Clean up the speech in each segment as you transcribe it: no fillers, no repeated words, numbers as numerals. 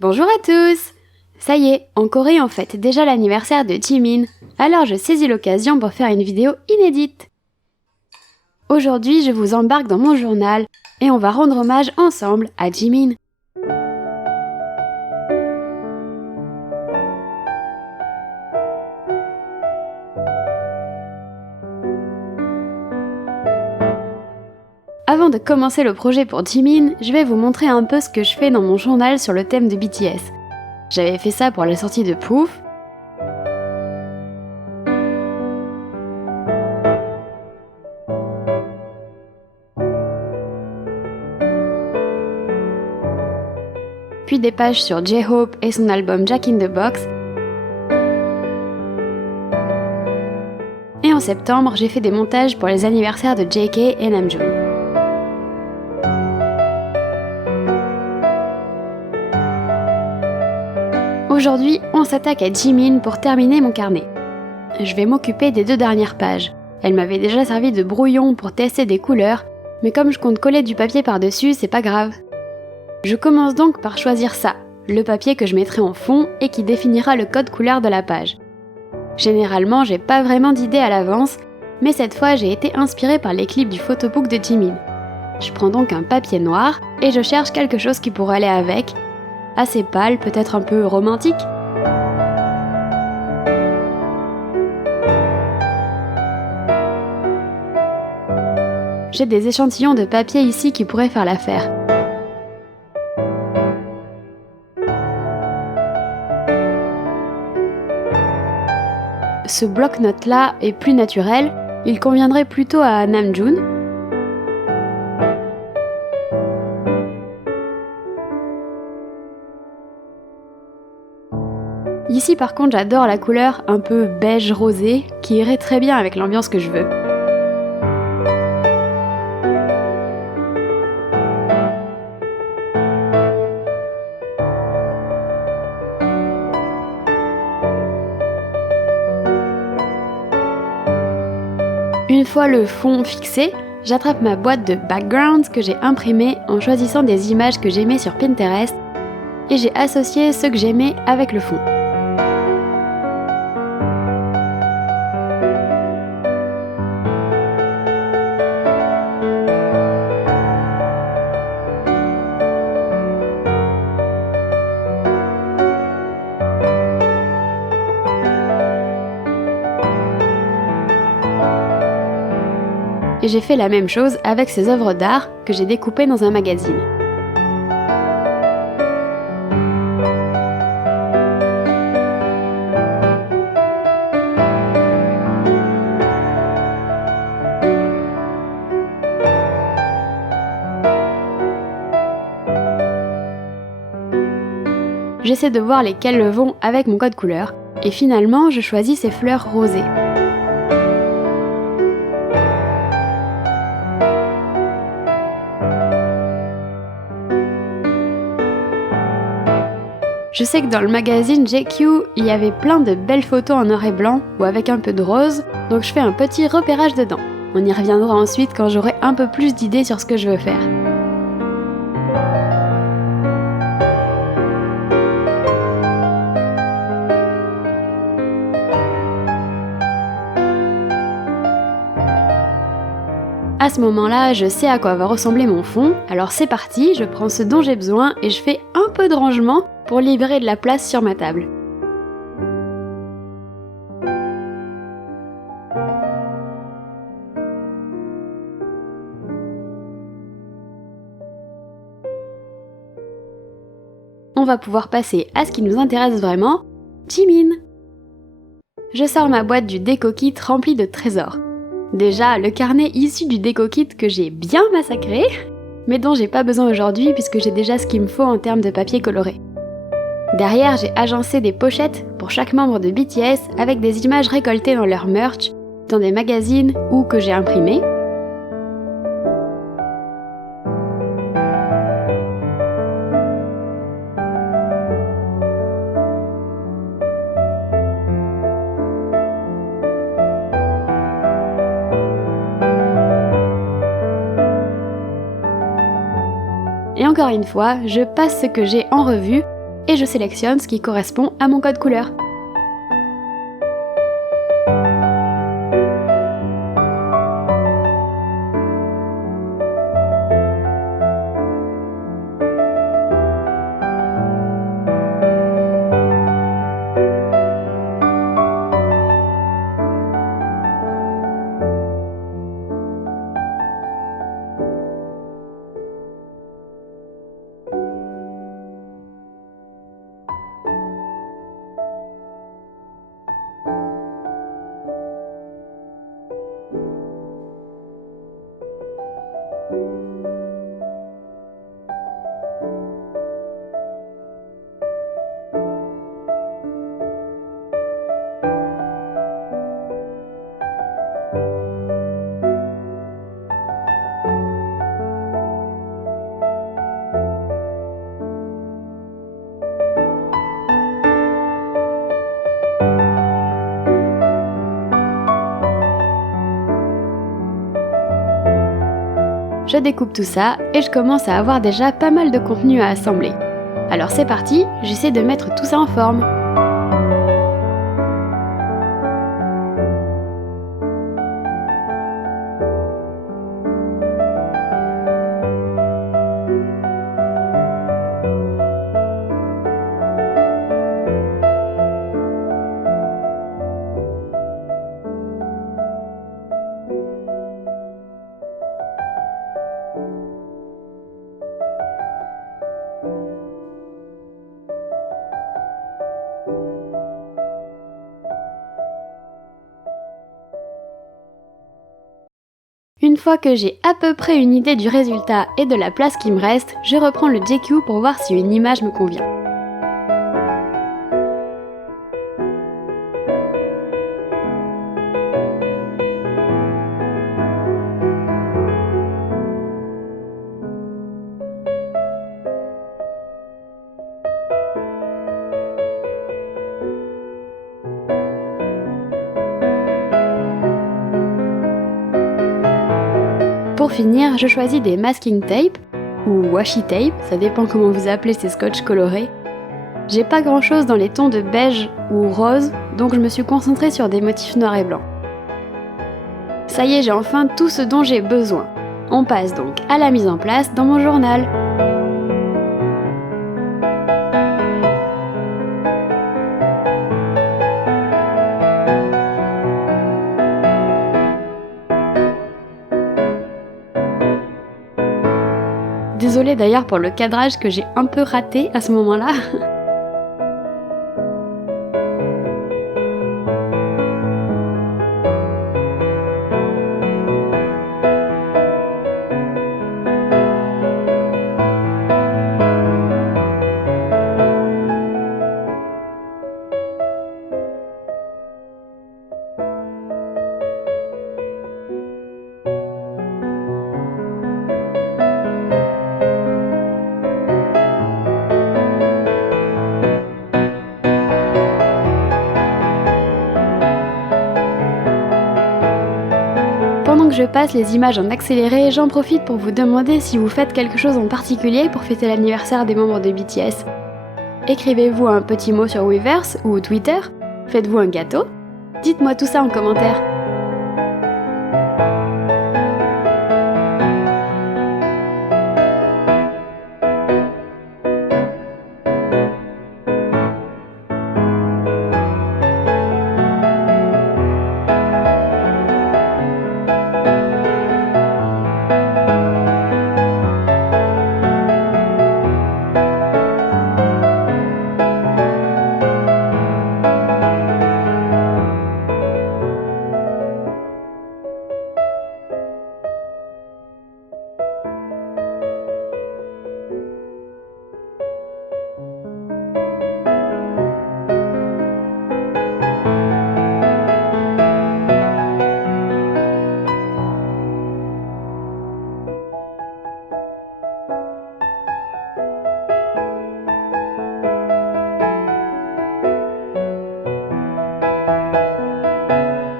Bonjour à tous! Ça y est, en Corée on fête déjà l'anniversaire de Jimin, alors je saisis l'occasion pour faire une vidéo inédite. Aujourd'hui, je vous embarque dans mon journal et on va rendre hommage ensemble à Jimin. Avant de commencer le projet pour Jimin, je vais vous montrer un peu ce que je fais dans mon journal sur le thème de BTS. J'avais fait ça pour la sortie de Poof. Puis des pages sur J-Hope et son album Jack in the Box. Et en septembre, j'ai fait des montages pour les anniversaires de JK et Namjoon. Aujourd'hui, on s'attaque à Jimin pour terminer mon carnet. Je vais m'occuper des 2 dernières pages. Elles m'avaient déjà servi de brouillon pour tester des couleurs, mais comme je compte coller du papier par-dessus, c'est pas grave. Je commence donc par choisir ça, le papier que je mettrai en fond et qui définira le code couleur de la page. Généralement, j'ai pas vraiment d'idée à l'avance, mais cette fois j'ai été inspirée par les clips du photobook de Jimin. Je prends donc un papier noir et je cherche quelque chose qui pourrait aller avec, assez pâle, peut-être un peu romantique. J'ai des échantillons de papier ici qui pourraient faire l'affaire. Ce bloc-notes là est plus naturel, il conviendrait plutôt à Namjoon. Ici par contre j'adore la couleur un peu beige rosé qui irait très bien avec l'ambiance que je veux. Une fois le fond fixé, j'attrape ma boîte de backgrounds que j'ai imprimée en choisissant des images que j'aimais sur Pinterest et j'ai associé ceux que j'aimais avec le fond. Et j'ai fait la même chose avec ces œuvres d'art que j'ai découpées dans un magazine. J'essaie de voir lesquelles vont avec mon code couleur, et finalement je choisis ces fleurs rosées. Je sais que dans le magazine GQ, il y avait plein de belles photos en noir et blanc ou avec un peu de rose, donc je fais un petit repérage dedans. On y reviendra ensuite quand j'aurai un peu plus d'idées sur ce que je veux faire. À ce moment-là, je sais à quoi va ressembler mon fond, alors c'est parti, je prends ce dont j'ai besoin et je fais un peu de rangement pour libérer de la place sur ma table. On va pouvoir passer à ce qui nous intéresse vraiment, Jimin. Je sors ma boîte du déco kit remplie de trésors. Déjà, le carnet issu du déco kit que j'ai bien massacré, mais dont j'ai pas besoin aujourd'hui puisque j'ai déjà ce qu'il me faut en termes de papier coloré. Derrière, j'ai agencé des pochettes pour chaque membre de BTS avec des images récoltées dans leur merch, dans des magazines ou que j'ai imprimées. Et encore une fois, je passe ce que j'ai en revue et je sélectionne ce qui correspond à mon code couleur. Je découpe tout ça et je commence à avoir déjà pas mal de contenu à assembler. Alors c'est parti, j'essaie de mettre tout ça en forme. Une fois que j'ai à peu près une idée du résultat et de la place qui me reste, je reprends le JQ pour voir si une image me convient. Pour finir, je choisis des masking tape ou washi tape, ça dépend comment vous appelez ces scotch colorés. J'ai pas grand chose dans les tons de beige ou rose, donc je me suis concentrée sur des motifs noirs et blancs. Ça y est, j'ai enfin tout ce dont j'ai besoin. On passe donc à la mise en place dans mon journal. Désolée d'ailleurs pour le cadrage que j'ai un peu raté à ce moment-là. Pendant que je passe les images en accéléré, j'en profite pour vous demander si vous faites quelque chose en particulier pour fêter l'anniversaire des membres de BTS. Écrivez-vous un petit mot sur Weverse ou Twitter? Faites-vous un gâteau? Dites-moi tout ça en commentaire.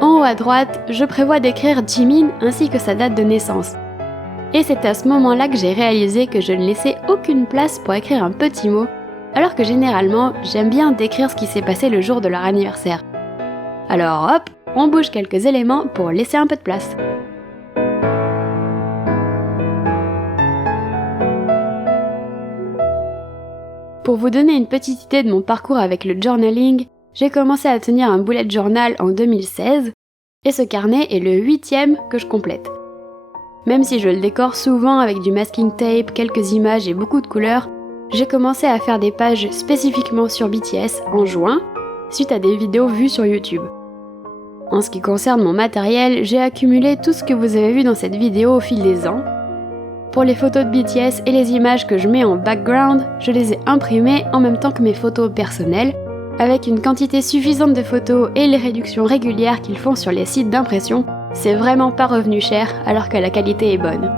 En haut à droite, je prévois d'écrire Jimin ainsi que sa date de naissance. Et c'est à ce moment-là que j'ai réalisé que je ne laissais aucune place pour écrire un petit mot. alors que généralement, j'aime bien décrire ce qui s'est passé le jour de leur anniversaire. Alors hop, on bouge quelques éléments pour laisser un peu de place. Pour vous donner une petite idée de mon parcours avec le journaling, j'ai commencé à tenir un bullet journal en 2016, et ce carnet est le 8e que je complète. Même si je le décore souvent avec du masking tape, quelques images et beaucoup de couleurs, j'ai commencé à faire des pages spécifiquement sur BTS en juin, suite à des vidéos vues sur YouTube. En ce qui concerne mon matériel, j'ai accumulé tout ce que vous avez vu dans cette vidéo au fil des ans. Pour les photos de BTS et les images que je mets en background, je les ai imprimées en même temps que mes photos personnelles, avec une quantité suffisante de photos et les réductions régulières qu'ils font sur les sites d'impression, c'est vraiment pas revenu cher alors que la qualité est bonne.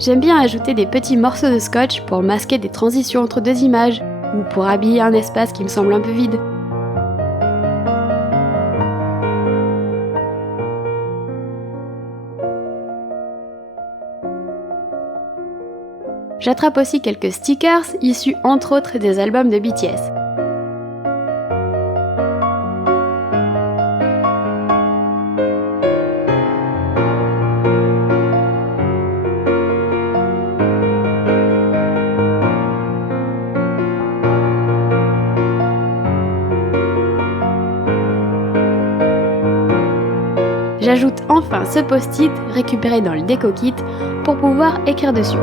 J'aime bien ajouter des petits morceaux de scotch pour masquer des transitions entre deux images, ou pour habiller un espace qui me semble un peu vide. J'attrape aussi quelques stickers issus entre autres des albums de BTS. J'ajoute enfin ce post-it récupéré dans le déco kit pour pouvoir écrire dessus.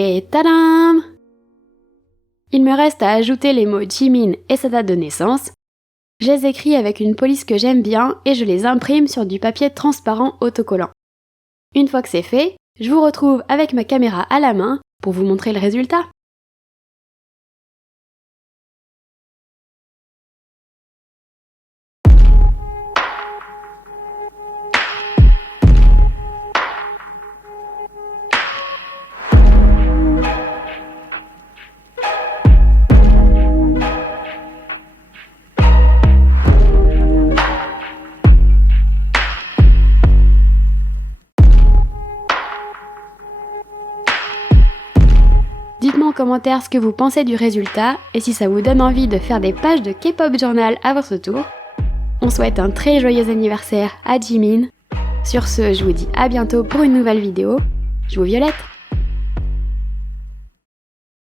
Et tadam! Il me reste à ajouter les mots Jimin et sa date de naissance. Je les écris avec une police que j'aime bien et je les imprime sur du papier transparent autocollant. Une fois que c'est fait, je vous retrouve avec ma caméra à la main pour vous montrer le résultat. Dites-moi en commentaire ce que vous pensez du résultat et si ça vous donne envie de faire des pages de K-pop Journal à votre tour. On souhaite un très joyeux anniversaire à Jimin. Sur ce, je vous dis à bientôt pour une nouvelle vidéo. Je vous violette.